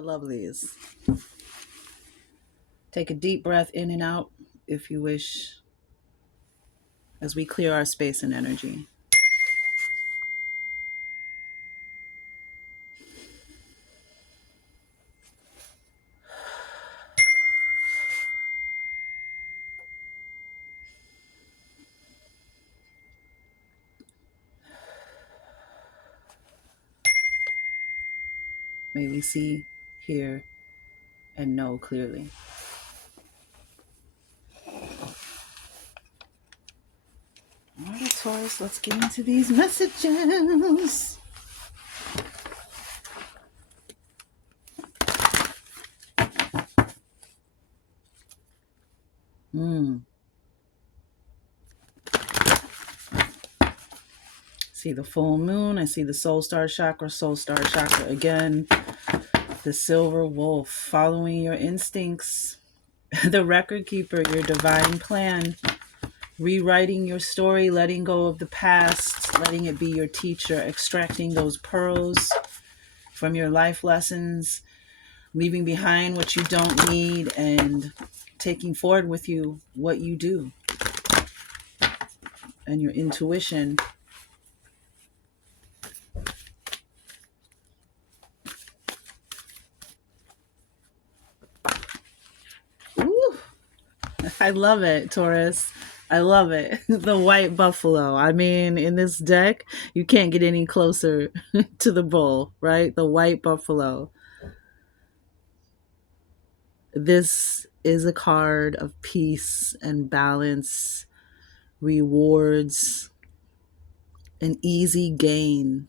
the lovelies. Take a deep breath in and out if you wish, as we clear our space and energy. May we see, hear, and know clearly. All right, Taurus, let's get into these messages. See the full moon. I see the soul star chakra again. The silver wolf, following your instincts. The record keeper, your divine plan. Rewriting your story, letting go of the past, letting it be your teacher, extracting those pearls from your life lessons, leaving behind what you don't need, and taking forward with you what you do and your intuition. Ooh, I love it, Taurus. I love it. The white buffalo. I mean, in this deck, you can't get any closer to the bull, right? The white buffalo. This is a card of peace and balance, rewards, an easy gain.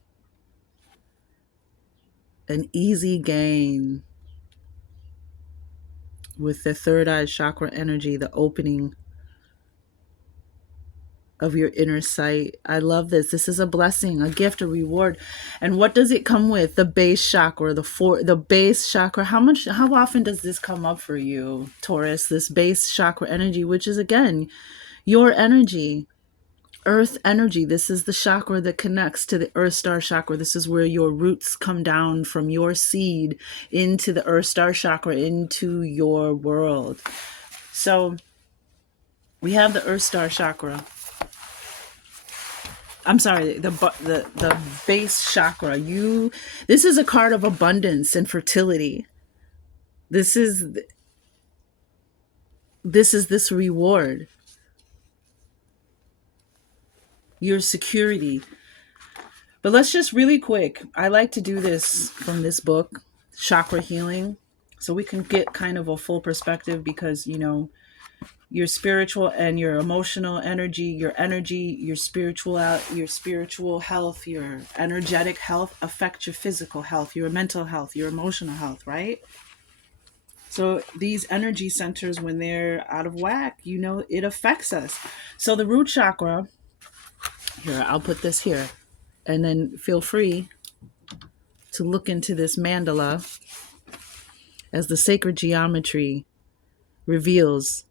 An easy gain with the third eye chakra energy, the opening of your inner sight. I love this. This is a blessing, a gift, a reward. And what does it come with? The base chakra, the base chakra. How often does this come up for you, Taurus? This base chakra energy, which is again your energy, earth energy. This is the chakra that connects to the earth star chakra. This is where your roots come down from your seed into the earth star chakra, into your world. So we have the earth star chakra. I'm sorry, the base chakra. This is a card of abundance and fertility. This is this reward. Your security. But let's just really quick. I like to do this from this book, Chakra Healing, so we can get kind of a full perspective, because your spiritual and your emotional energy, your spiritual health, your energetic health affect your physical health, your mental health, your emotional health, right? So these energy centers, when they're out of whack, it affects us. So the root chakra, here, I'll put this here, and then feel free to look into this mandala as the sacred geometry reveals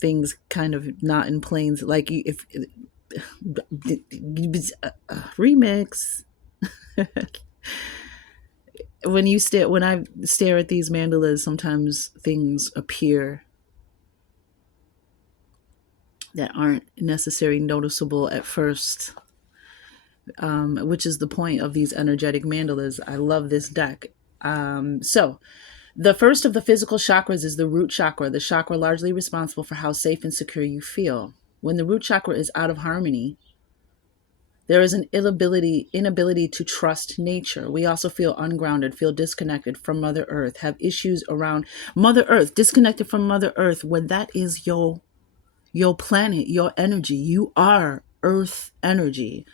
things kind of not in planes, like if remix. When I stare at these mandalas, sometimes things appear that aren't necessarily noticeable at first, which is the point of these energetic mandalas. I love this deck. So the first of the physical chakras is the root chakra, the chakra largely responsible for how safe and secure you feel. When the root chakra is out of harmony, there is an inability to trust nature. We also feel ungrounded, feel disconnected from Mother Earth, have issues around Mother Earth, disconnected from Mother Earth, when that is your planet, your energy. You are Earth energy.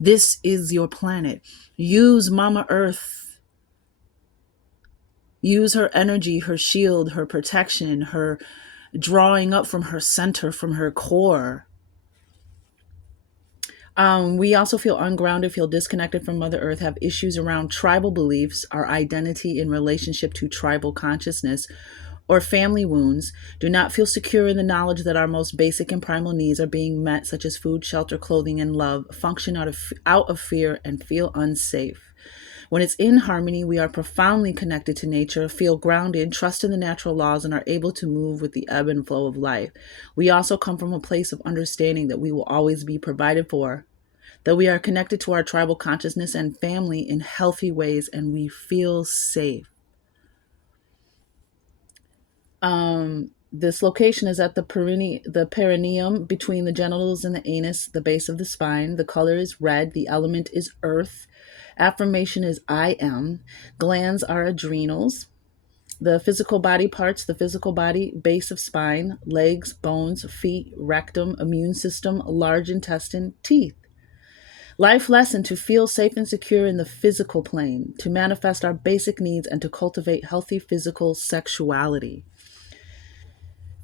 This is your planet. Use Mama Earth. Use her energy, her shield, her protection, her drawing up from her center, from her core. We also feel ungrounded, feel disconnected from Mother Earth, have issues around tribal beliefs, our identity in relationship to tribal consciousness, or family wounds, do not feel secure in the knowledge that our most basic and primal needs are being met, such as food, shelter, clothing, and love, function out of fear, and feel unsafe. When it's in harmony, we are profoundly connected to nature, feel grounded, trust in the natural laws, and are able to move with the ebb and flow of life. We also come from a place of understanding that we will always be provided for, that we are connected to our tribal consciousness and family in healthy ways, and we feel safe. This location is at the perineum between the genitals and the anus, the base of the spine. The color is red. The element is earth. Affirmation is I am. Glands are adrenals. The physical body parts, the physical body, base of spine, legs, bones, feet, rectum, immune system, large intestine, teeth. Life lesson: to feel safe and secure in the physical plane, to manifest our basic needs, and to cultivate healthy physical sexuality.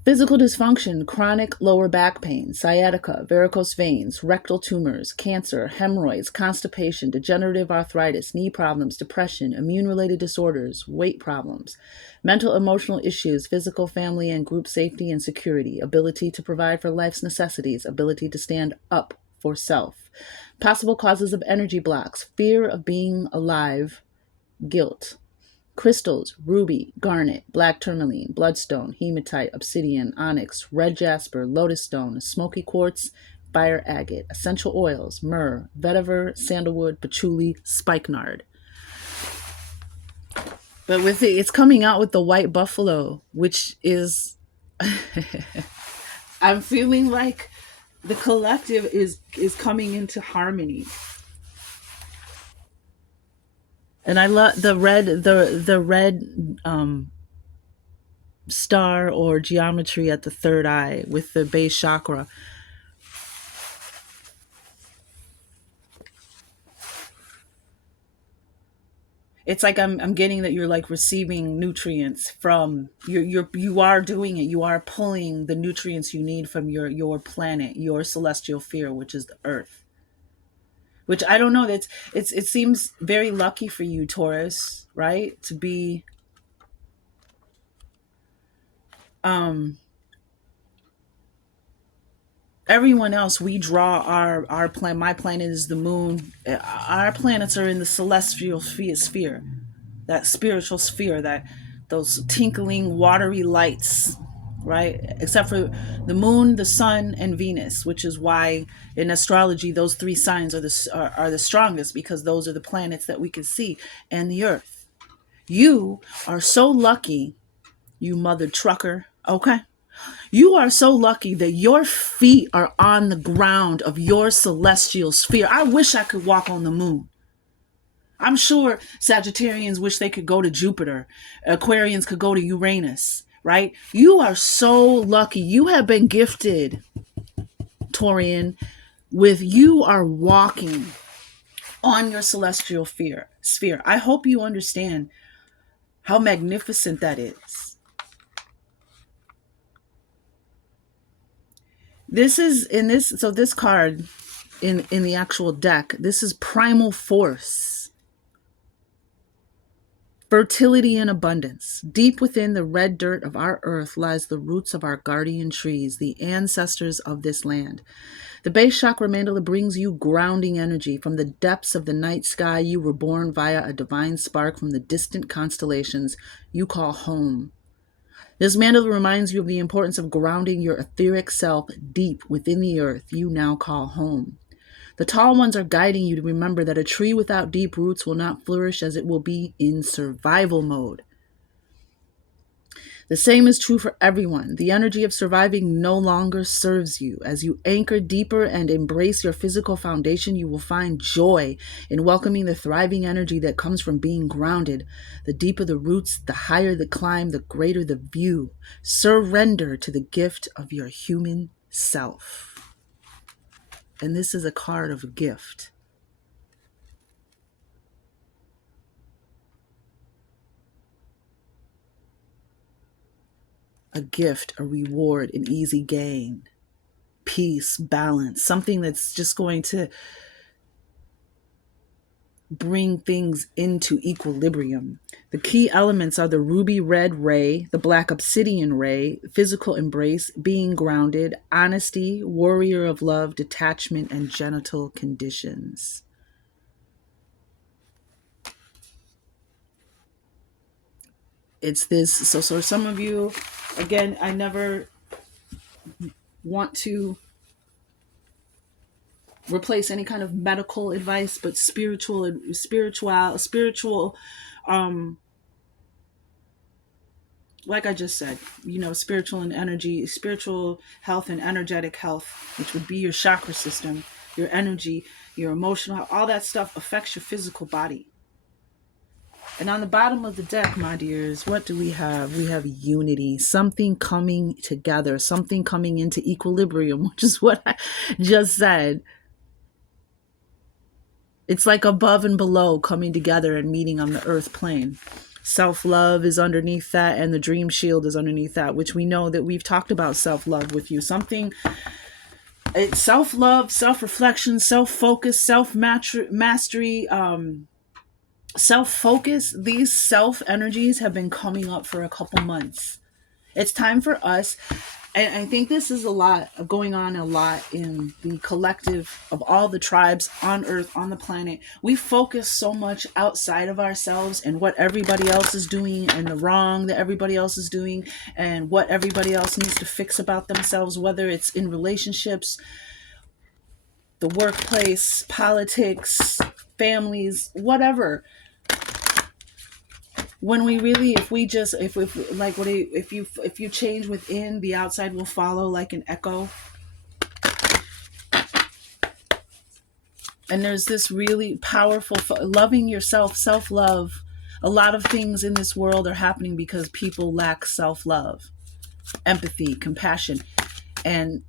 Physical dysfunction: chronic lower back pain, sciatica, varicose veins, rectal tumors, cancer, hemorrhoids, constipation, degenerative arthritis, knee problems, depression, immune related disorders, weight problems. Mental emotional issues: physical, family, and group safety and security, ability to provide for life's necessities, ability to stand up for self. Possible causes of energy blocks: fear of being alive, guilt. Crystals: ruby, garnet, black tourmaline, bloodstone, hematite, obsidian, onyx, red jasper, lotus stone, smoky quartz, fire agate. Essential oils: myrrh, vetiver, sandalwood, patchouli, spikenard. But with it's coming out with the white buffalo, which is I'm feeling like the collective is coming into harmony. And I love the red star or geometry at the third eye with the base chakra. It's like I'm getting that you're like receiving nutrients from you are doing it. You are pulling the nutrients you need from your planet, your celestial sphere, which is the earth. Which I don't know, it seems very lucky for you, Taurus, right? To be um everyone else, we draw our plan. My planet is the moon. Our planets are in the celestial sphere, that spiritual sphere, that those tinkling watery lights, right? Except for the moon, the sun, and Venus, which is why in astrology those three signs are the strongest, because those are the planets that we can see, and the earth. You are so lucky, you mother trucker, okay? You are so lucky that your feet are on the ground of your celestial sphere. I wish I could walk on the moon. I'm sure Sagittarians wish they could go to Jupiter. Aquarians could go to Uranus, right? You are so lucky. You have been gifted, Taurian, with you are walking on your celestial sphere. I hope you understand how magnificent that is. This is in this so this card in the actual deck, this is primal force. Fertility and abundance. Deep within the red dirt of our earth lies the roots of our guardian trees, the ancestors of this land. The base chakra mandala brings you grounding energy. From the depths of the night sky, you were born via a divine spark from the distant constellations you call home. This mandala reminds you of the importance of grounding your etheric self deep within the earth you now call home. The tall ones are guiding you to remember that a tree without deep roots will not flourish, as it will be in survival mode. The same is true for everyone. The energy of surviving no longer serves you. As you anchor deeper and embrace your physical foundation, you will find joy in welcoming the thriving energy that comes from being grounded. The deeper the roots, the higher the climb, the greater the view. Surrender to the gift of your human self. And this is a card of a gift. A gift, a reward, an easy gain, peace, balance, something that's just going to bring things into equilibrium. The key elements are the ruby red ray, the black obsidian ray, physical embrace, being grounded, honesty, warrior of love, detachment, and genital conditions. It's this. So some of you, again, I never want to replace any kind of medical advice, but spiritual, um, like I just said, spiritual and energy, spiritual health and energetic health, which would be your chakra system, your energy, your emotional health, all that stuff affects your physical body. And on the bottom of the deck, my dears, what do we have? We have unity, something coming together, something coming into equilibrium, which is what I just said. It's like above and below coming together and meeting on the earth plane. Self-love is underneath that, and the dream shield is underneath that, which we know that we've talked about self-love with you. It's self-love, self-reflection, self-focus, self-mastery, self-focus. These self-energies have been coming up for a couple months. It's time for us, and I think this is going on a lot in the collective of all the tribes on earth, on the planet. We focus so much outside of ourselves and what everybody else is doing and the wrong that everybody else is doing and what everybody else needs to fix about themselves, whether it's in relationships, the workplace, politics, families, whatever. When we really, if we just, if like what if you change within, the outside will follow like an echo. And there's this really powerful loving yourself, self-love. A lot of things in this world are happening because people lack self-love, empathy, compassion, and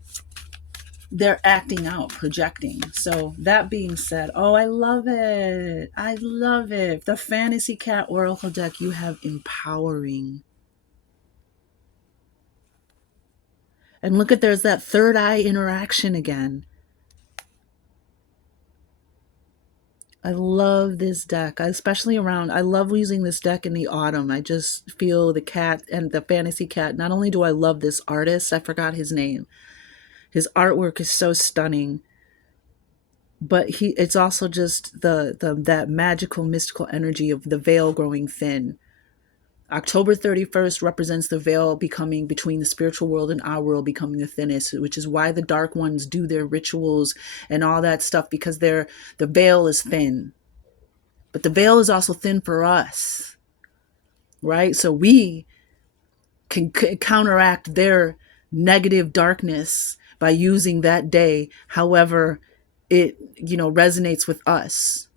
they're acting out, projecting. So that being said, oh, I love it. I love it. The Fantasy Cat Oracle deck, you have empowering. And look at, there's that third eye interaction again. I love this deck, especially I love using this deck in the autumn. I just feel the cat and the Fantasy Cat. Not only do I love this artist, I forgot his name. His artwork is so stunning. But it's also just that magical, mystical energy of the veil growing thin. October 31st represents the veil becoming between the spiritual world and our world becoming the thinnest, which is why the dark ones do their rituals and all that stuff, because the veil is thin. But the veil is also thin for us, right? So we can counteract their negative darkness by using that day however it resonates with us,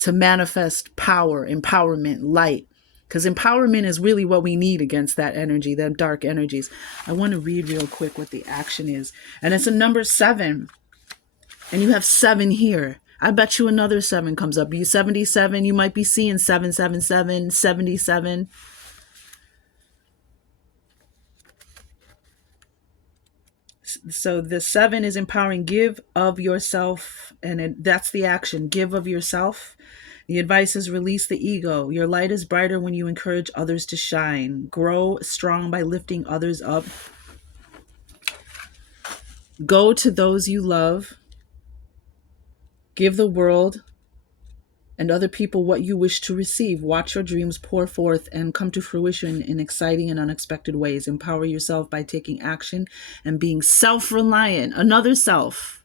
to manifest power, empowerment, light. Because empowerment is really what we need against that energy, them dark energies. I want to read real quick what the action is. And it's a number 7. And you have 7 here. I bet you another 7 comes up. You 77, you might be seeing 777, 77. So the 7 is empowering. Give of yourself, and that's the action. Give of yourself. The advice is release the ego. Your light is brighter when you encourage others to shine. Grow strong by lifting others up. Go to those you love. Give the world and other people what you wish to receive. Watch your dreams pour forth and come to fruition in exciting and unexpected ways. Empower yourself by taking action and being self-reliant. Another self.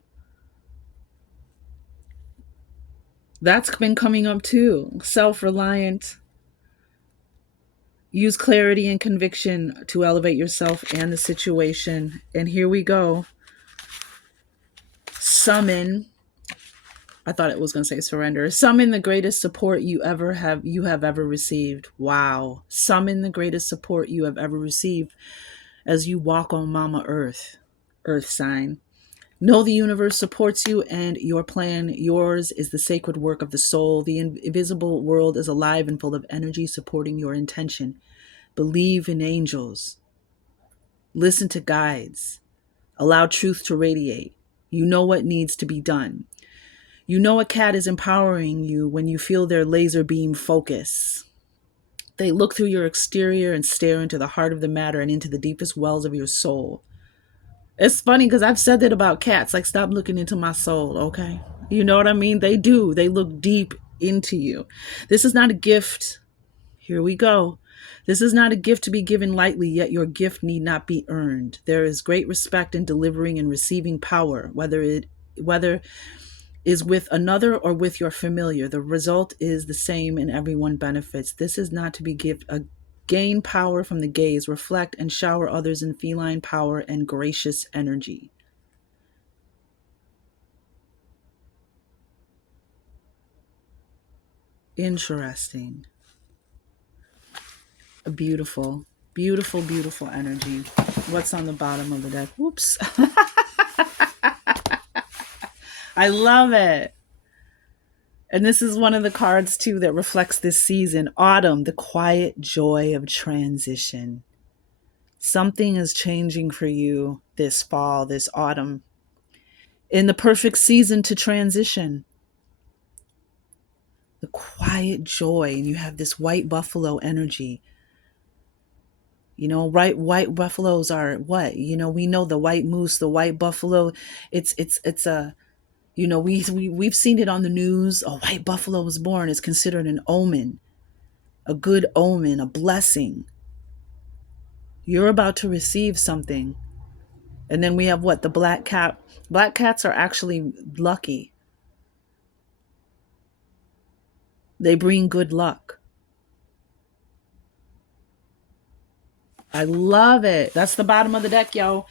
That's been coming up too. Self-reliant. Use clarity and conviction to elevate yourself and the situation. And here we go. Summon. I thought it was going to say surrender. Summon the greatest support you have ever received. Wow. Summon the greatest support you have ever received as you walk on Mama Earth. Earth sign. Know the universe supports you and your plan. Yours is the sacred work of the soul. The invisible world is alive and full of energy supporting your intention. Believe in angels. Listen to guides. Allow truth to radiate. You know what needs to be done. You know a cat is empowering you when you feel their laser beam focus. They look through your exterior and stare into the heart of the matter and into the deepest wells of your soul. It's funny because I've said that about cats, like, stop looking into my soul, okay? You know what I mean? They do. They look deep into you. This is not a gift. Here we go. This is not a gift to be given lightly, yet your gift need not be earned. There is great respect in delivering and receiving power, whether is with another or with your familiar. The result is the same and everyone benefits. This is not to be gain power from the gaze, reflect and shower others in feline power and gracious energy. Interesting. Beautiful, beautiful, beautiful energy. What's on the bottom of the deck? Whoops. I love it. And this is one of the cards, too, that reflects this season. Autumn, the quiet joy of transition. Something is changing for you this fall, this autumn, in the perfect season to transition. The quiet joy, and you have this white buffalo energy. You know, right? White buffaloes are what? You know, we know the white moose, the white buffalo. It's a, you know, we've seen it on the news. A white buffalo was born. It's considered an omen, a good omen, a blessing. You're about to receive something. And then we have what? The black cat. Black cats are actually lucky. They bring good luck. I love it. That's the bottom of the deck, yo.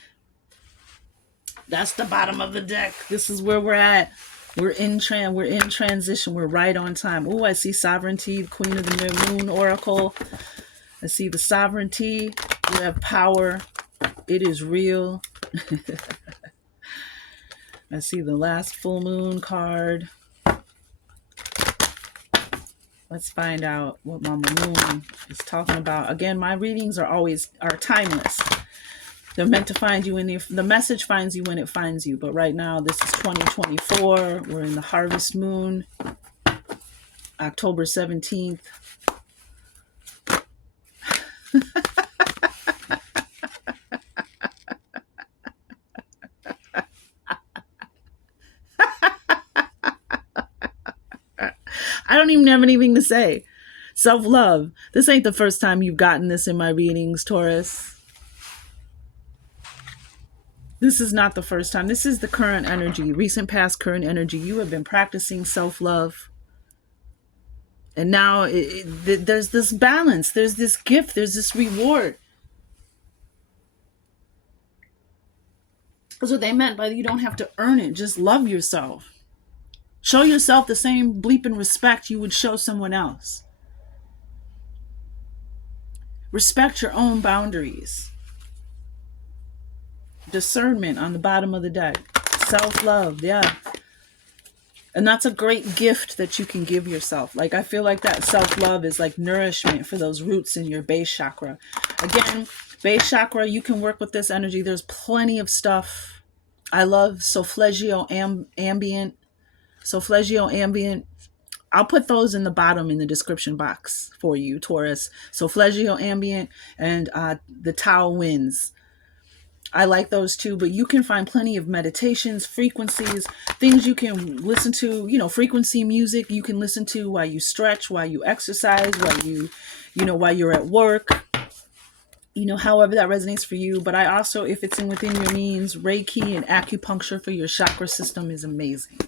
That's the bottom of the deck. This is where we're at. We're in transition. We're right on time. Oh, I see sovereignty, Queen of the Moon Oracle. I see the sovereignty. You have power. It is real. I see the last full moon card. Let's find out what Mama Moon is talking about. Again, my readings are timeless. They're meant to find you the message finds you when it finds you. But right now, this is 2024. We're in the harvest moon, October 17th. I don't even have anything to say. Self-love. This ain't the first time you've gotten this in my readings, Taurus. This is not the first time. This is the current energy, recent past current energy. You have been practicing self-love. And now there's this balance. There's this gift. There's this reward. That's what they meant by you don't have to earn it. Just love yourself. Show yourself the same bleeping respect you would show someone else. Respect your own boundaries. Discernment on the bottom of the deck. Self-love, yeah. And that's a great gift that you can give yourself. Like, I feel like that self-love is like nourishment for those roots in your base chakra. Again, base chakra, you can work with this energy. There's plenty of stuff. I love Solfeggio Ambient. Solfeggio Ambient. I'll put those in the bottom in the description box for you, Taurus. Solfeggio Ambient and the Tao Winds. I like those too, but you can find plenty of meditations, frequencies, things you can listen to, you know, frequency music you can listen to while you stretch, while you exercise, while you're at work, you know, however that resonates for you. But I also, if it's within your means, Reiki and acupuncture for your chakra system is amazing.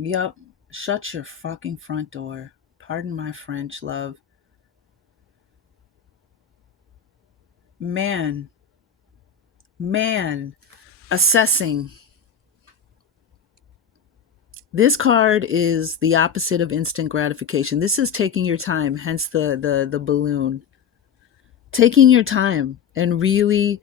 Yep. Shut your fucking front door. Pardon my French, love. Man, assessing. This card is the opposite of instant gratification. This is taking your time, hence the balloon. Taking your time and really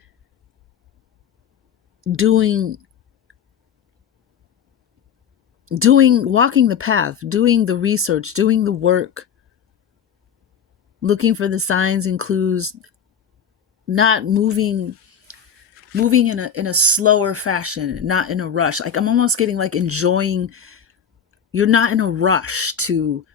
walking the path, doing the research, doing the work, looking for the signs and clues, not moving in a slower fashion, not in a rush. Like, I'm almost getting like enjoying. You're not in a rush to.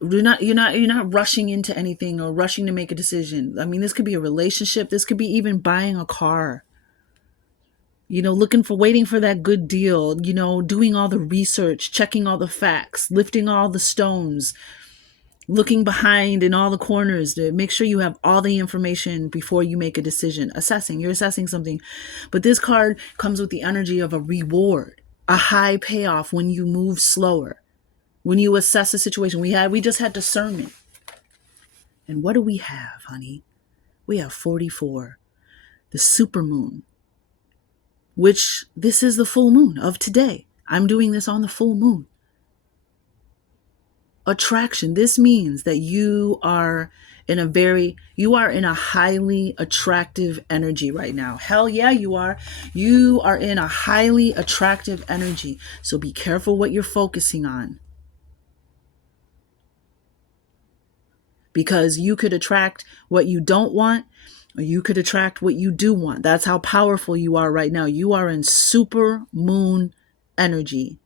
You're not rushing into anything or rushing to make a decision. I mean, this could be a relationship. This could be even buying a car. looking for, waiting for that good deal, doing all the research, checking all the facts, lifting all the stones, looking behind in all the corners to make sure you have all the information before you make a decision. You're assessing something. But this card comes with the energy of a reward, a high payoff when you move slower, when you assess a situation. We just had discernment. And what do we have, honey? We have 44, the supermoon, which this is the full moon of today. I'm doing this on the full moon. Attraction. This means that you are in a highly attractive energy right now. Hell yeah, you are. You are in a highly attractive energy. So be careful what you're focusing on. Because you could attract what you don't want, or you could attract what you do want. That's how powerful you are right now. You are in super moon energy.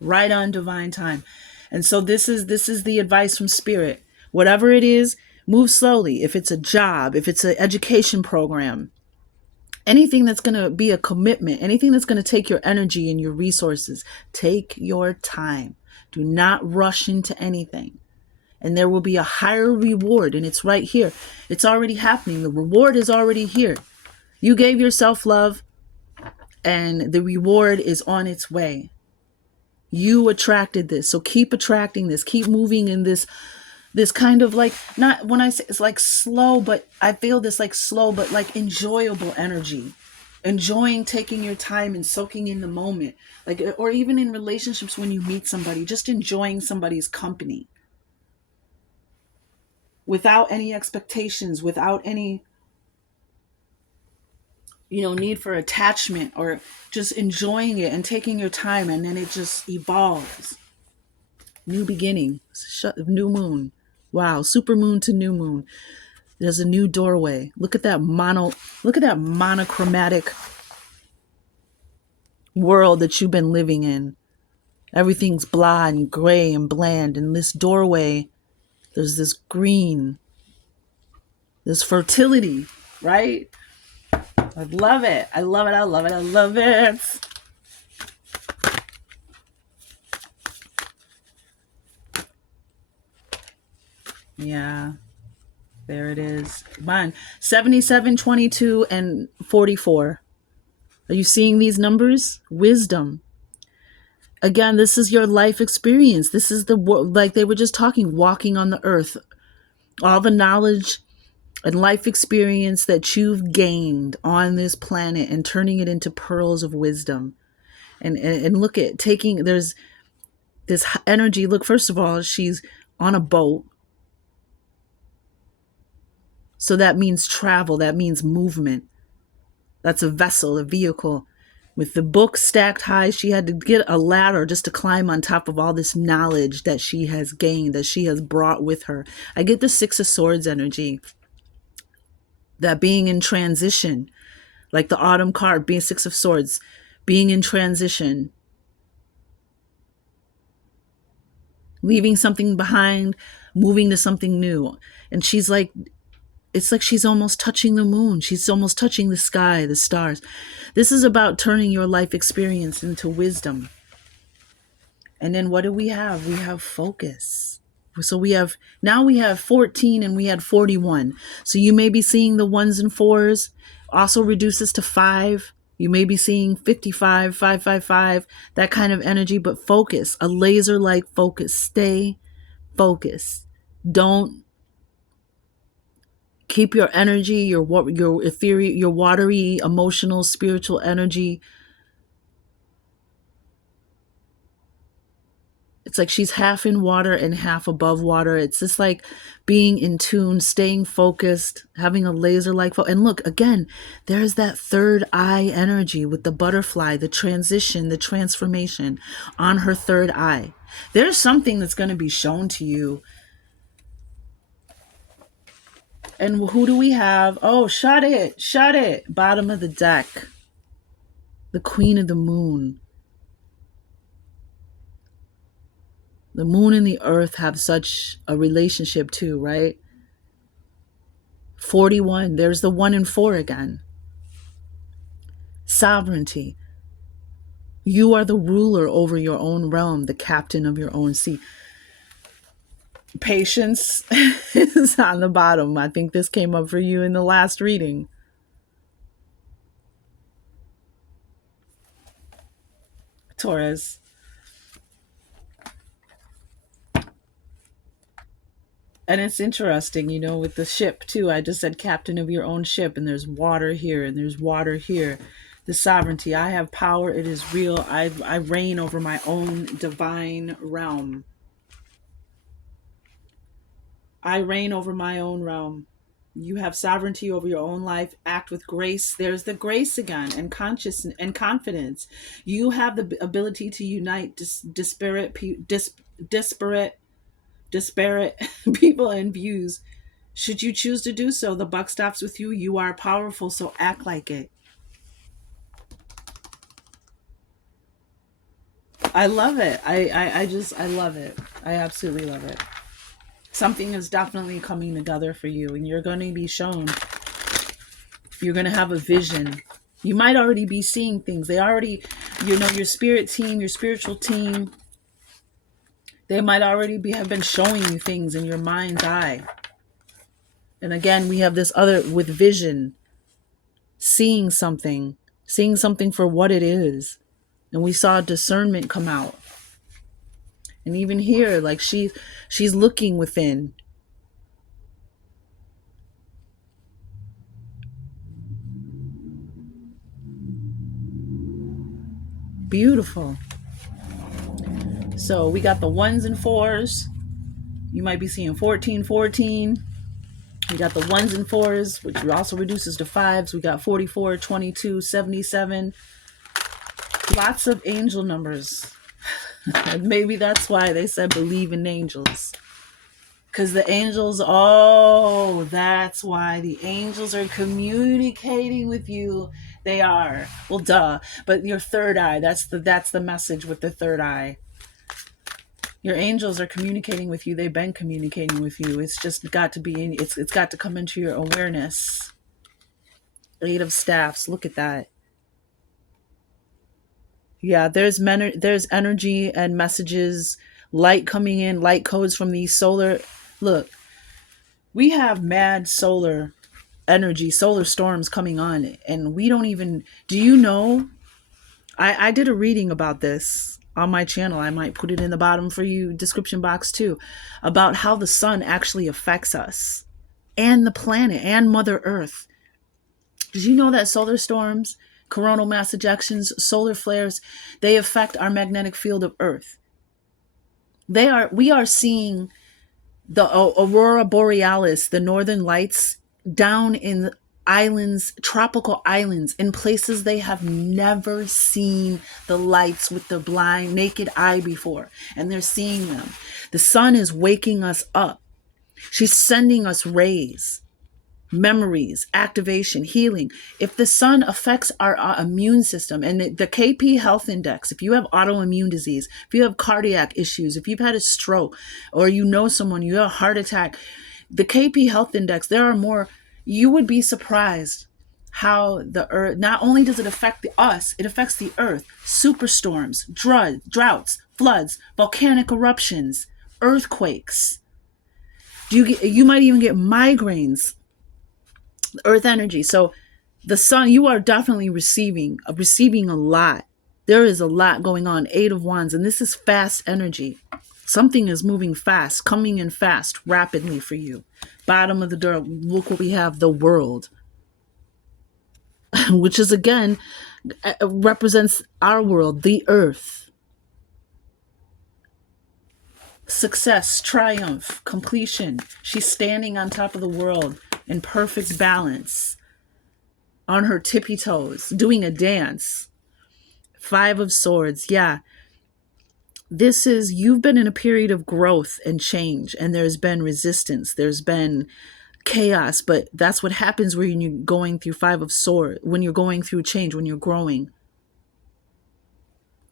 Right on divine time. And so this is the advice from spirit. Whatever it is, move slowly. If it's a job, if it's an education program, anything that's going to be a commitment, anything that's going to take your energy and your resources, take your time. Do not rush into anything. And there will be a higher reward, and it's right here. It's already happening. The reward is already here. You gave yourself love, and the reward is on its way. You attracted this. So keep attracting this. Keep moving in this kind of like, not when I say it's like slow, but I feel this like slow, but like enjoyable energy. Enjoying taking your time and soaking in the moment. Like, or even in relationships when you meet somebody, just enjoying somebody's company. Without any expectations, without any need for attachment, or just enjoying it and taking your time, and then it just evolves. New beginning, new moon. Wow, super moon to new moon. There's a new doorway. Look at that monochromatic world that you've been living in. Everything's blah and gray and bland. And this doorway, there's this green, this fertility, right? I love it. I love it. I love it. I love it. Yeah. There it is. Mine. 77, 22, and 44. Are you seeing these numbers? Wisdom. Again, this is your life experience. This is like they were just talking, walking on the earth. All the knowledge and life experience that you've gained on this planet and turning it into pearls of wisdom. And look at there's this energy. Look, first of all, she's on a boat. So that means travel. That means movement. That's a vessel, a vehicle. With the book stacked high, she had to get a ladder just to climb on top of all this knowledge that she has gained, that she has brought with her. I get the Six of Swords energy. That being in transition, like the autumn card, being Six of Swords, being in transition, leaving something behind, moving to something new. And she's like, it's like she's almost touching the moon. She's almost touching the sky, the stars. This is about turning your life experience into wisdom. And then what do we have? We have focus. So we have 14 and we had 41. So you may be seeing the ones and fours. Also reduces to 5. You may be seeing 55, 555, that kind of energy, but focus, a laser-like focus. Stay focused. Don't keep your energy, your ethereal, your watery, emotional, spiritual energy. It's like she's half in water and half above water. It's just like being in tune, staying focused, having a laser-like focus. And look, again, there's that third eye energy with the butterfly, the transition, the transformation on her third eye. There's something that's going to be shown to you. And who do we have? Oh, shut it. Bottom of the deck. The Queen of the Moon. The moon and the earth have such a relationship too, right? 41, there's the 1 and 4 again. sovereignty. You are the ruler over your own realm, the captain of your own sea. Patience is on the bottom. I think this came up for you in the last reading. Taurus. And it's interesting, with the ship too. I just said captain of your own ship, and there's water here and there's water here. The sovereignty. I have power. It is real. I reign over my own divine realm. I reign over my own realm. You have sovereignty over your own life. Act with grace. There's the grace again, and consciousness and confidence. You have the ability to unite disparate people and views. Should you choose to do so, the buck stops with you. You are powerful, so act like it. I love it. I love it. I absolutely love it. Something is definitely coming together for you, and you're going to be shown. You're going to have a vision. You might already be seeing things. They already, your spirit team, your spiritual team, they might already have been showing you things in your mind's eye. And again, we have this other with vision, seeing something for what it is. And we saw discernment come out. And even here, like she's looking within. Beautiful. So we got the 1s and 4s. You might be seeing 14, 14. We got the 1s and 4s, which also reduces to 5s. We got 44, 22, 77. Lots of angel numbers. And maybe that's why they said believe in angels. Because the angels, that's why the angels are communicating with you. They are. Well, duh. But your third eye, that's the message with the third eye. Your angels are communicating with you. They've been communicating with you. It's just got to be, it's got to come into your awareness. 8 of Staffs. Look at that. Yeah, there's energy and messages, light coming in, light codes from these solar. Look, we have mad solar energy, solar storms coming on, and we don't even. Do you know? I did a reading about this on my channel. I might put it in the bottom for you, description box too, about how the sun actually affects us and the planet and Mother Earth. Did you know that solar storms, coronal mass ejections, solar flares, they affect our magnetic field of Earth? We are seeing the aurora borealis, the northern lights, down in islands, tropical islands, in places they have never seen the lights with the blind, naked eye before, and they're seeing them. The sun is waking us up. She's sending us rays, memories, activation, healing. If the sun affects our immune system, and the KP health index, if you have autoimmune disease, if you have cardiac issues, if you've had a stroke, or someone, you have a heart attack, the KP health index, there are more. You would be surprised how the earth, not only does it affect us, it affects the earth. Superstorms, droughts, floods, volcanic eruptions, earthquakes. You might even get migraines. Earth energy. So the sun, you are definitely receiving a lot. There is a lot going on. 8 of Wands, and this is fast energy. Something is moving fast, coming in fast, rapidly for you. Bottom of the door, look what we have, the World, which is again represents our world, the earth. Success, triumph, completion. She's standing on top of the world in perfect balance, on her tippy toes, doing a dance. 5 of Swords. Yeah. You've been in a period of growth and change, and there's been resistance. There's been chaos, but that's what happens when you're going through 5 of Swords, when you're going through change, when you're growing.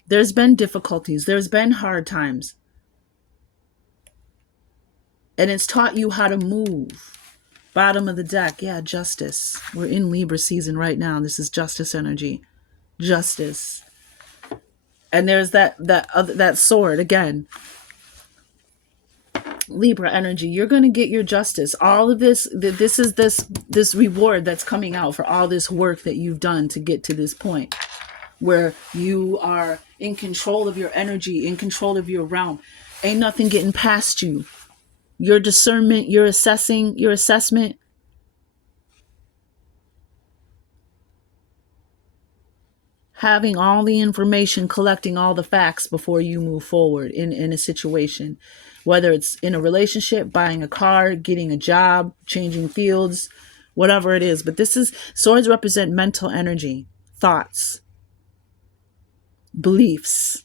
There's been difficulties. There's been hard times. And it's taught you how to move. Bottom of the deck. Yeah, justice. We're in Libra season right now. This is justice energy. justice. And there's that sword again, Libra energy. You're going to get your justice. All of this reward that's coming out for all this work that you've done to get to this point where you are in control of your energy, in control of your realm. Ain't nothing getting past you. Your discernment, your assessment, having all the information, collecting all the facts before you move forward in a situation, whether it's in a relationship, buying a car, getting a job, changing fields, whatever it is. But swords represent mental energy, thoughts, beliefs,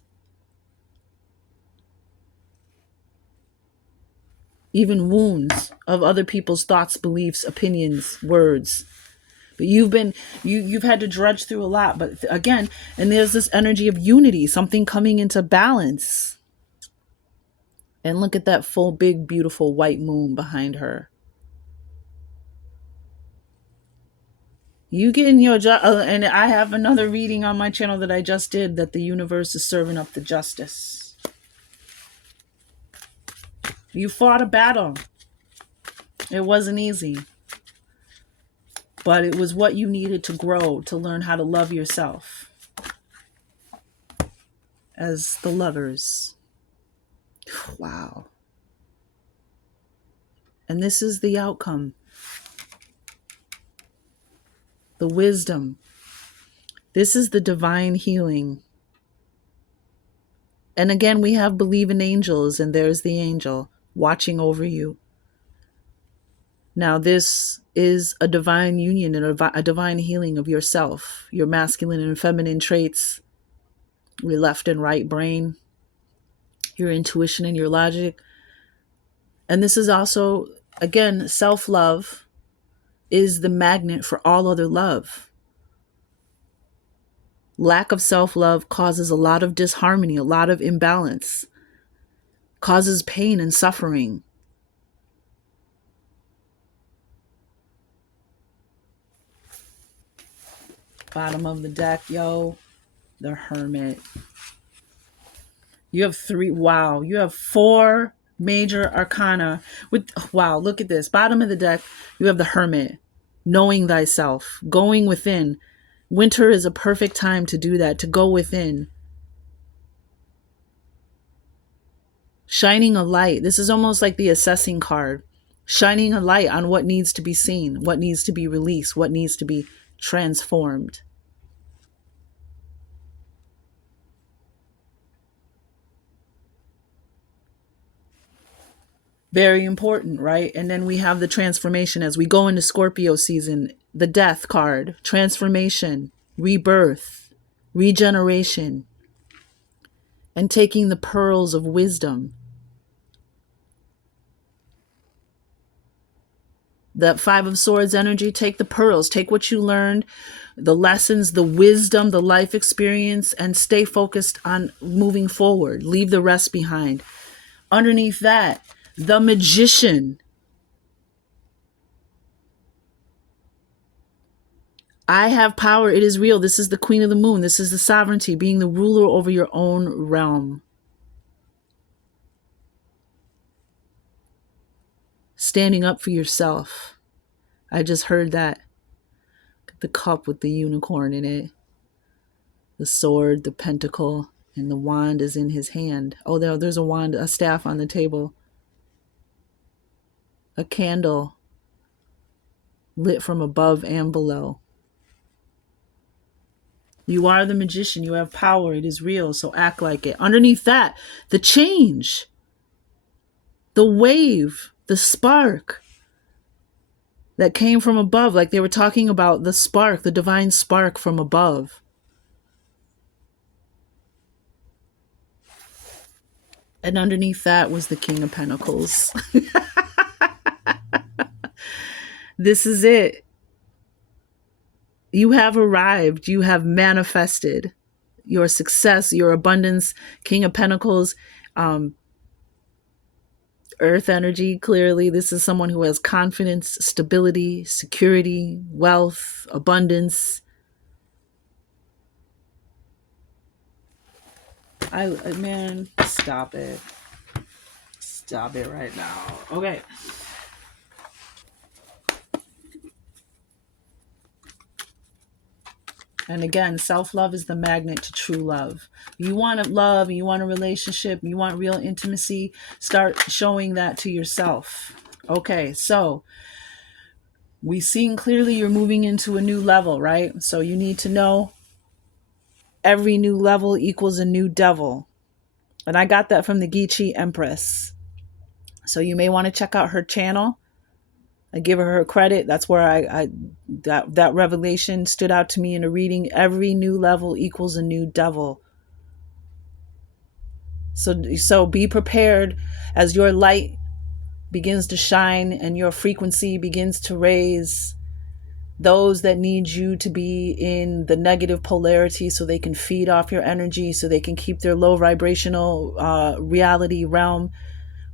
even wounds of other people's thoughts, beliefs, opinions, words. But you've had to drudge through a lot. But again, and there's this energy of unity, something coming into balance. And look at that full, big, beautiful white moon behind her. You getting your job, and I have another reading on my channel that I just did, that the universe is serving up the justice. You fought a battle. It wasn't easy. But it was what you needed to grow, to learn how to love yourself as the lovers. Wow. And this is the outcome. The wisdom. This is the divine healing. And again, we have believe in angels, and there's the angel watching over you. Now, this is a divine union and a divine healing of yourself, your masculine and feminine traits, your left and right brain, your intuition and your logic. And this is also, again, self-love is the magnet for all other love. Lack of self-love causes a lot of disharmony, a lot of imbalance, causes pain and suffering. Bottom of the deck, yo, the Hermit. You have you have 4 major arcana wow, look at this. Bottom of the deck, you have the Hermit, knowing thyself, going within. Winter is a perfect time to do that, to go within. Shining a light. This is almost like the assessing card. Shining a light on what needs to be seen, what needs to be released, what needs to be transformed. Very important, right? And then we have the transformation as we go into Scorpio season, the Death card, transformation, rebirth, regeneration, and taking the pearls of wisdom. That 5 of Swords energy, take the pearls, take what you learned, the lessons, the wisdom, the life experience, and stay focused on moving forward. Leave the rest behind. Underneath that, the Magician. I have power. It is real. This is the Queen of the Moon. This is the sovereignty, being the ruler over your own realm. Standing up for yourself. I just heard that. The cup with the unicorn in it. The sword, the pentacle, and the wand is in his hand. Oh, there's a wand, a staff on the table. A candle lit from above and below. You are the magician. You have power. It is real. So act like it. Underneath that, the change, the wave, the spark that came from above. Like they were talking about the spark, the divine spark from above. And underneath that was the King of Pentacles. This is it. You have arrived. You have manifested your success, your abundance. King of Pentacles, Earth energy, clearly. This is someone who has confidence, stability, security, wealth, abundance. Man, stop it. Stop it right now. Okay. And again, self-love is the magnet to true love. You want to love, you want a relationship, you want real intimacy, start showing that to yourself. Okay, so we seen clearly you're moving into a new level, right? So you need to know every new level equals a new devil. And I got that from the Geechee Empress. So you may want to check out her channel. I give her credit. That's where that revelation stood out to me in a reading. Every new level equals a new devil. So be prepared as your light begins to shine and your frequency begins to raise. Those that need you to be in the negative polarity so they can feed off your energy, so they can keep their low vibrational reality realm,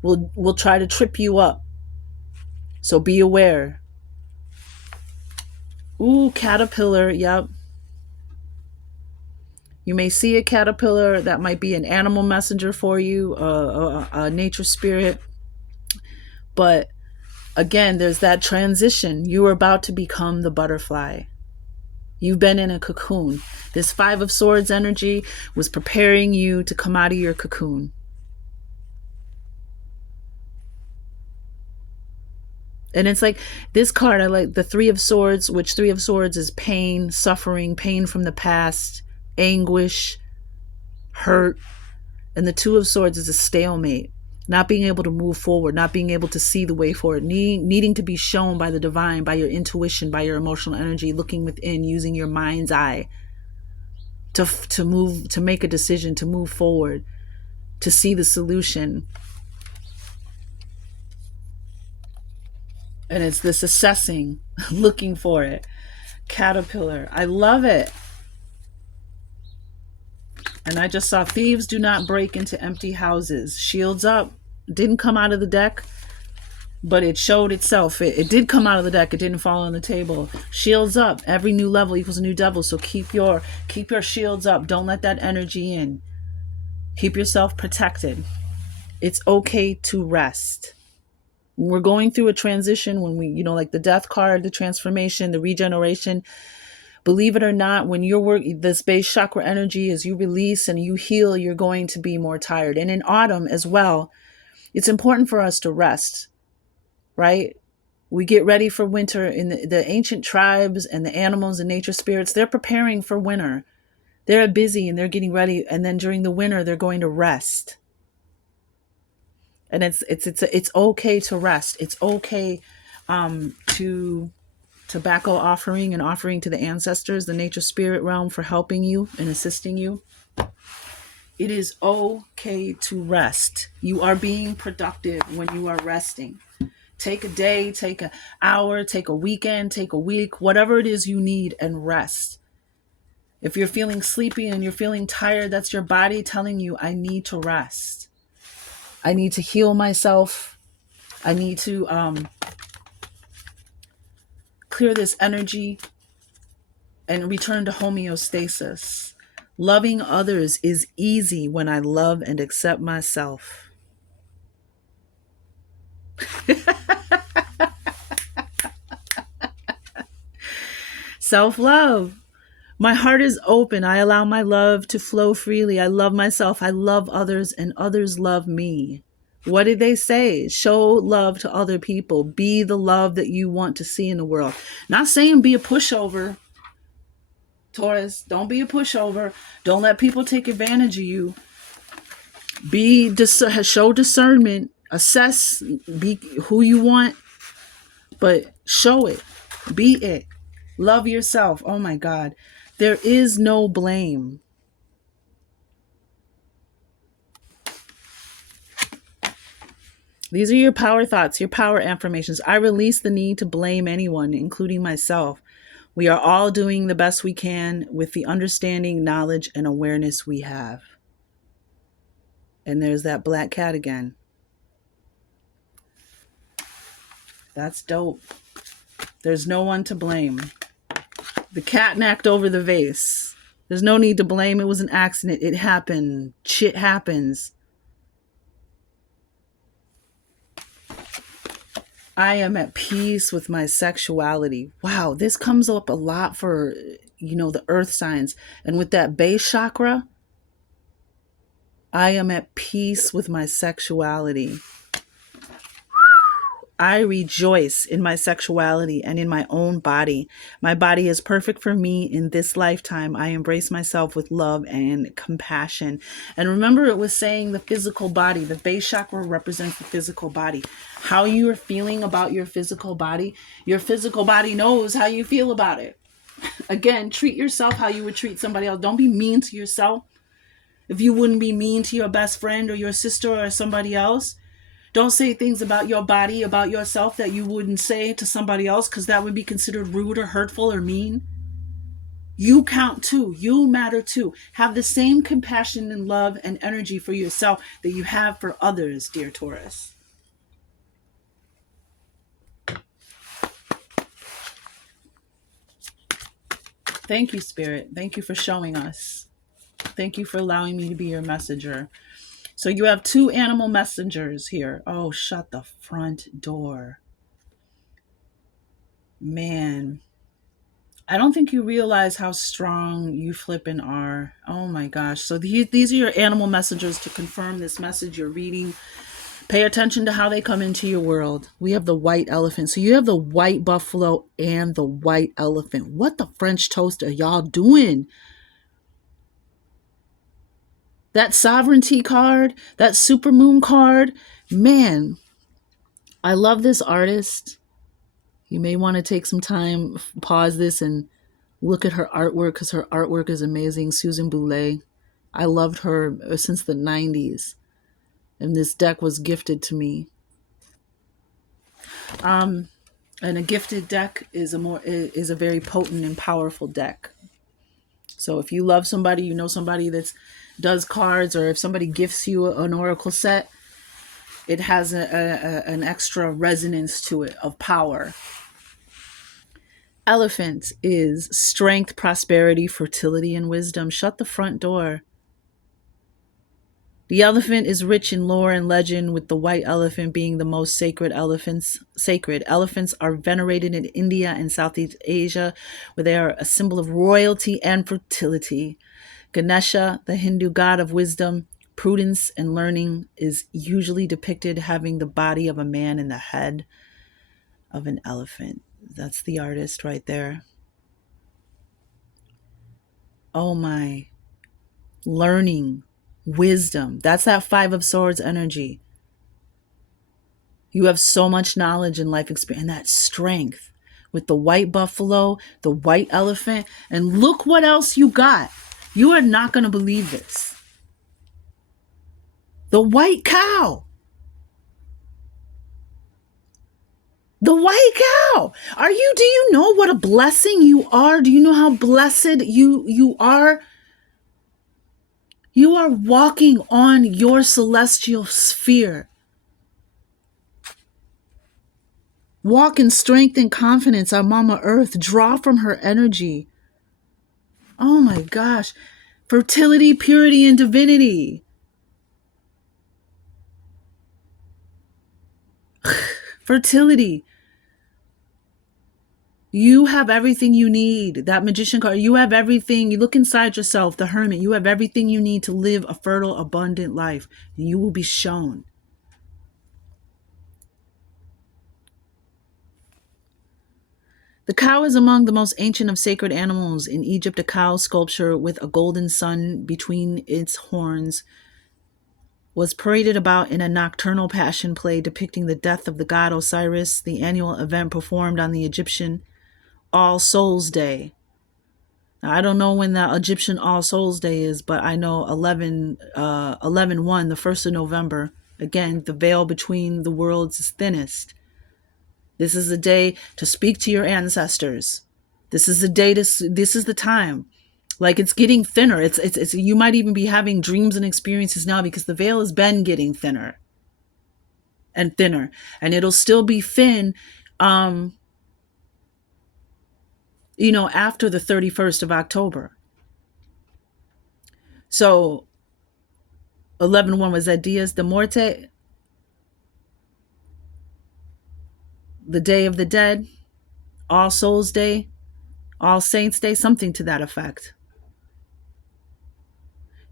will try to trip you up. So be aware. Ooh, caterpillar. Yep. You may see a caterpillar that might be an animal messenger for you, a nature spirit. But again, there's that transition. You are about to become the butterfly. You've been in a cocoon. This Five of Swords energy was preparing you to come out of your cocoon. And it's like this card, I like the Three of Swords, which Three of Swords is pain, suffering, pain from the past, anguish, hurt. And the Two of Swords is a stalemate, not being able to move forward, not being able to see the way forward, needing to be shown by the divine, by your intuition, by your emotional energy, looking within, using your mind's eye to move, to make a decision, to move forward, to see the solution. And it's this assessing, looking for it. Caterpillar. I love it. And I just saw thieves do not break into empty houses. Shields up. Didn't come out of the deck, but it showed itself. It did come out of the deck. It didn't fall on the table. Shields up. Every new level equals a new devil. So keep your shields up. Don't let that energy in. Keep yourself protected. It's okay to rest. When we're going through a transition, when we, like the death card, the transformation, the regeneration, believe it or not, when you're working this base chakra energy, as you release and you heal, you're going to be more tired. And in autumn as well, it's important for us to rest, right? We get ready for winter. In the ancient tribes and the animals and nature spirits, they're preparing for winter. They're busy and they're getting ready. And then during the winter, they're going to rest. And it's okay to rest. It's okay to tobacco offering and offering to the ancestors, the nature spirit realm, for helping you and assisting you. It is okay to rest. You are being productive when you are resting. Take a day, take an hour, take a weekend, take a week, whatever it is you need, and rest. If you're feeling sleepy and you're feeling tired, that's your body telling you, I need to rest. I need to heal myself. I need to clear this energy and return to homeostasis. Loving others is easy when I love and accept myself. Self-love. My heart is open. I allow my love to flow freely. I love myself. I love others, and others love me. What did they say? Show love to other people. Be the love that you want to see in the world. Not saying be a pushover, Taurus. Don't be a pushover. Don't let people take advantage of you. Show discernment. Assess. Be who you want, but show it. Be it. Love yourself. Oh my God. There is no blame. These are your power thoughts, your power affirmations. I release the need to blame anyone, including myself. We are all doing the best we can with the understanding, knowledge, and awareness we have. And there's that black cat again. That's dope. There's no one to blame. The cat knocked over the vase. There's no need to blame. It was an accident. It happened. Shit happens. I am at peace with my sexuality. Wow, this comes up a lot for, the earth signs. And with that base chakra, I am at peace with my sexuality. I rejoice in my sexuality and in my own body. My body is perfect for me in this lifetime. I embrace myself with love and compassion. And remember, it was saying the physical body. The base chakra represents the physical body. How you are feeling about your physical body knows how you feel about it. Again, treat yourself how you would treat somebody else. Don't be mean to yourself. If you wouldn't be mean to your best friend or your sister or somebody else, don't say things about your body, about yourself that you wouldn't say to somebody else, because that would be considered rude or hurtful or mean. You count too. You matter too. Have the same compassion and love and energy for yourself that you have for others, dear Taurus. Thank you, Spirit. Thank you for showing us. Thank you for allowing me to be your messenger. So you have two animal messengers here. Oh, shut the front door. Man, I don't think you realize how strong you flipping are. Oh my gosh. So these are your animal messengers to confirm this message you're reading. Pay attention to how they come into your world. We have the white elephant. So you have the white buffalo and the white elephant. What the French toast are y'all doing? That sovereignty card, that supermoon card, man, I love this artist. You may want to take some time, pause this, and look at her artwork, because her artwork is amazing. Susan Boulay. I loved her since the 90s, and this deck was gifted to me. And a gifted deck is a very potent and powerful deck. So if you love somebody, you know somebody that does cards, or if somebody gifts you an oracle set, it has an extra resonance to it of power. Elephant is strength, prosperity, fertility, and wisdom. Shut the front door. The elephant is rich in lore and legend, with the white elephant being the most sacred elephants. Elephants are venerated in India and Southeast Asia, where they are a symbol of royalty and fertility. Ganesha, the Hindu god of wisdom, prudence, and learning, is usually depicted having the body of a man and the head of an elephant. That's the artist right there. Oh my. Learning, wisdom. That's that Five of Swords energy. You have so much knowledge and life experience, and that strength with the white buffalo, the white elephant, and look what else you got. You are not going to believe this. The white cow. The white cow. Do you know what a blessing you are? Do you know how blessed you are? You are walking on your celestial sphere. Walk in strength and confidence on Mama Earth. Draw from her energy. Oh my gosh. Fertility, purity, and divinity. Fertility. You have everything you need. That magician card, you have everything. You look inside yourself, the hermit. You have everything you need to live a fertile, abundant life. And you will be shown. The cow is among the most ancient of sacred animals. In Egypt, a cow sculpture with a golden sun between its horns was paraded about in a nocturnal passion play depicting the death of the god Osiris, the annual event performed on the Egyptian All Souls Day. Now, I don't know when the Egyptian All Souls Day is, but I know 11-1, the 1st of November. Again, the veil between the worlds is thinnest. This is the day to speak to your ancestors. This is the time. Like, it's getting thinner. It's you might even be having dreams and experiences now, because the veil has been getting thinner and thinner, and it'll still be thin after the 31st of October. So 11:1 was that Dias de Muerte, the Day of the Dead, All Souls Day, All Saints Day, something to that effect.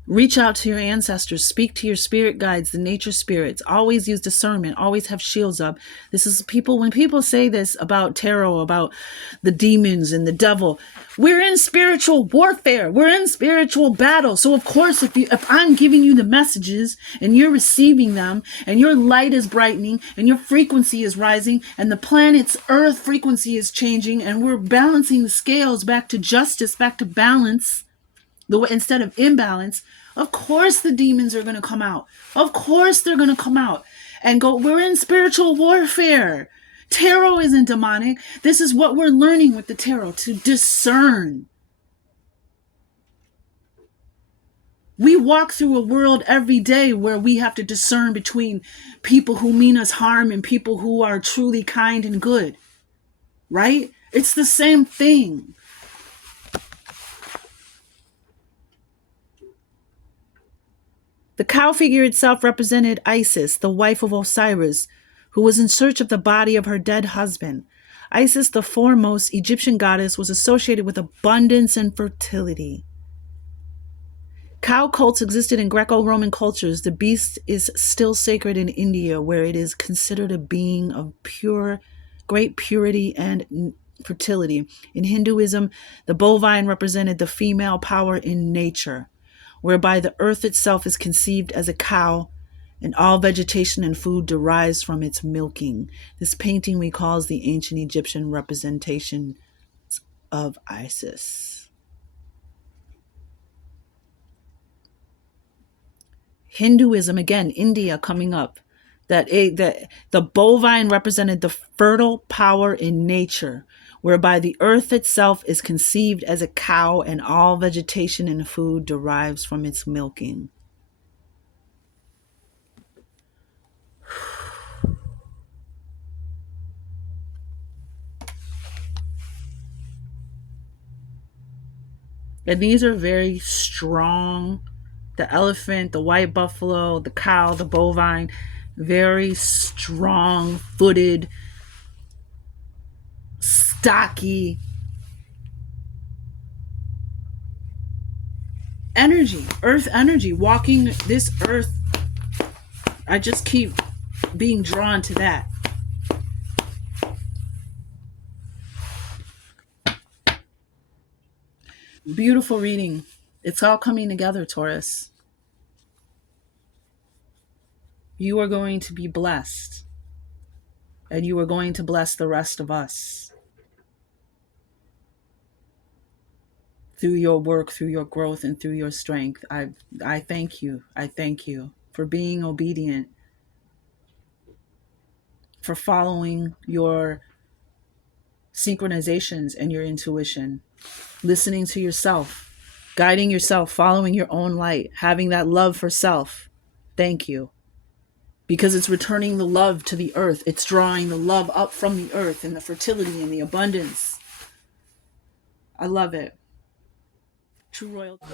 Reach out to your ancestors, speak to your spirit guides, the nature spirits. Always use discernment, always have shields up. This is people, when people say this about tarot, about the demons and the devil, we're in spiritual warfare. We're in spiritual battle. So of course, if I'm giving you the messages and you're receiving them and your light is brightening and your frequency is rising and the planet's earth frequency is changing and we're balancing the scales back to justice, back to balance, instead of imbalance, of course the demons are going to come out. Of course they're going to come out and go, we're in spiritual warfare. Tarot isn't demonic. This is what we're learning with the tarot, to discern. We walk through a world every day where we have to discern between people who mean us harm and people who are truly kind and good. Right? It's the same thing. The cow figure itself represented Isis, the wife of Osiris, who was in search of the body of her dead husband. Isis, the foremost Egyptian goddess, was associated with abundance and fertility. Cow cults existed in Greco-Roman cultures. The beast is still sacred in India, where it is considered a being of great purity and fertility. In Hinduism, the bovine represented the female power in nature, whereby the earth itself is conceived as a cow, and all vegetation and food derives from its milking. This painting recalls the ancient Egyptian representation of Isis. Hinduism, again, India coming up, that the bovine represented the fertile power in nature, whereby the earth itself is conceived as a cow and all vegetation and food derives from its milking. And these are very strong. The elephant, the white buffalo, the cow, the bovine, very strong-footed, stocky energy, earth energy, walking this earth. I just keep being drawn to that. Beautiful reading. It's all coming together, Taurus. You are going to be blessed, and you are going to bless the rest of us through your work, through your growth, and through your strength. I thank you. I thank you for being obedient, for following your synchronizations and your intuition, listening to yourself, guiding yourself, following your own light, having that love for self. Thank you. Because it's returning the love to the earth. It's drawing the love up from the earth and the fertility and the abundance. I love it. True royalty.